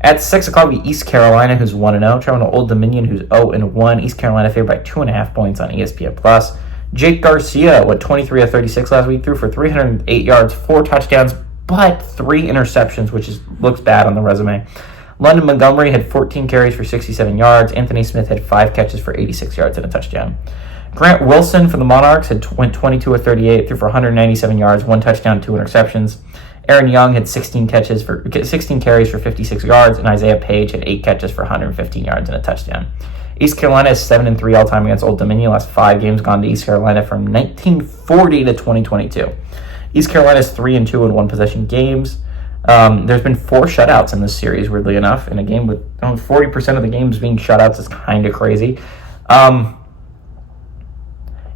At 6 o'clock, we East Carolina, who's 1-0, traveling to Old Dominion, who's 0-1. East Carolina favored by 2.5 points on ESPN+. Jake Garcia, 23 of 36 last week, threw for 308 yards, 4 touchdowns, but 3 interceptions, which looks bad on the resume. London Montgomery had 14 carries for 67 yards. Anthony Smith had 5 catches for 86 yards and a touchdown. Grant Wilson for the Monarchs went 22 of 38, threw for 197 yards, 1 touchdown, 2 interceptions. Aaron Young had 16 carries for 56 yards, and Isaiah Page had 8 catches for 115 yards and a touchdown. East Carolina is 7-3 all-time against Old Dominion. Last 5 games gone to East Carolina from 1940 to 2022. East Carolina is 3-2 in one-possession games. There's been 4 shutouts in this series, weirdly enough. In a game with 40% of the games being shutouts is kind of crazy.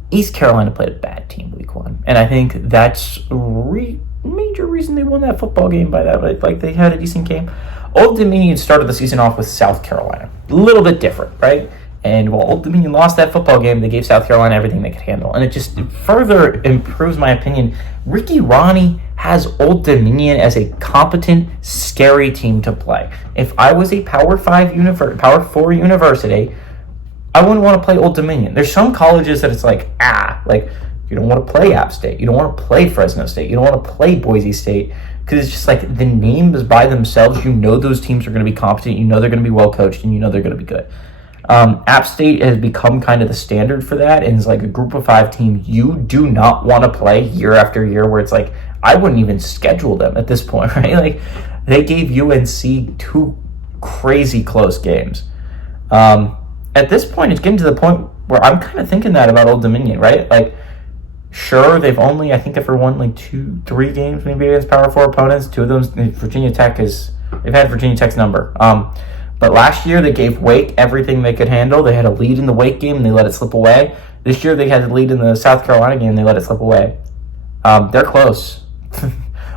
East Carolina played a bad team week 1, and I think that's major reason they won that football game by that. Like, they had a decent game. Old Dominion started the season off with South Carolina. A little bit different, right? And while Old Dominion lost that football game, they gave South Carolina everything they could handle. And it just further improves my opinion. Ricky Ronnie has Old Dominion as a competent, scary team to play. If I was a Power 4 university, I wouldn't want to play Old Dominion. There's some colleges that it's like you don't want to play App State. You don't want to play Fresno State. You don't want to play Boise State, because it's just like the names by themselves. You know those teams are going to be competent. You know they're going to be well coached, and you know they're going to be good. App State has become kind of the standard for that, and it's like a group of 5 team you do not want to play year after year, where it's like, I wouldn't even schedule them at this point, right? Like, they gave UNC 2 crazy close games. At this point, it's getting to the point where I'm kind of thinking that about Old Dominion, right? Like, sure, they've only, I think, ever won like 2-3 games maybe against Power 4 opponents. 2 of them, Virginia Tech they've had Virginia Tech's number. But last year, they gave Wake everything they could handle. They had a lead in the Wake game, and they let it slip away. This year, they had the lead in the South Carolina game, and they let it slip away. They're close.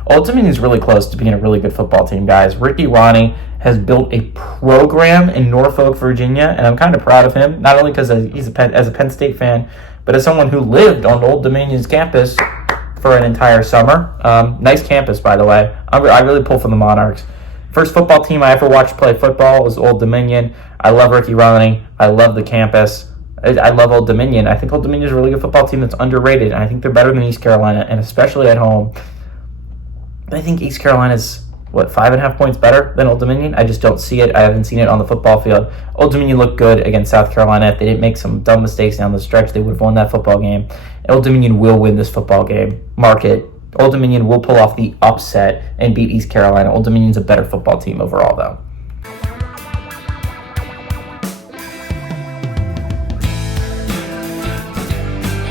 Old Dominion is really close to being a really good football team, guys. Ricky Ronnie has built a program in Norfolk, Virginia, and I'm kind of proud of him, not only because he's as a Penn State fan, but as someone who lived on Old Dominion's campus for an entire summer. Nice campus, by the way. I really pull for the Monarchs. First football team I ever watched play football was Old Dominion. I love Ricky Ronnie. I love the campus. I love Old Dominion. I think Old Dominion is a really good football team that's underrated, and I think they're better than East Carolina, and especially at home. I think East Carolina's, 5.5 points better than Old Dominion? I just don't see it. I haven't seen it on the football field. Old Dominion looked good against South Carolina. If they didn't make some dumb mistakes down the stretch, they would have won that football game. Old Dominion will win this football game. Mark it. Old Dominion will pull off the upset and beat East Carolina. Old Dominion's a better football team overall, though.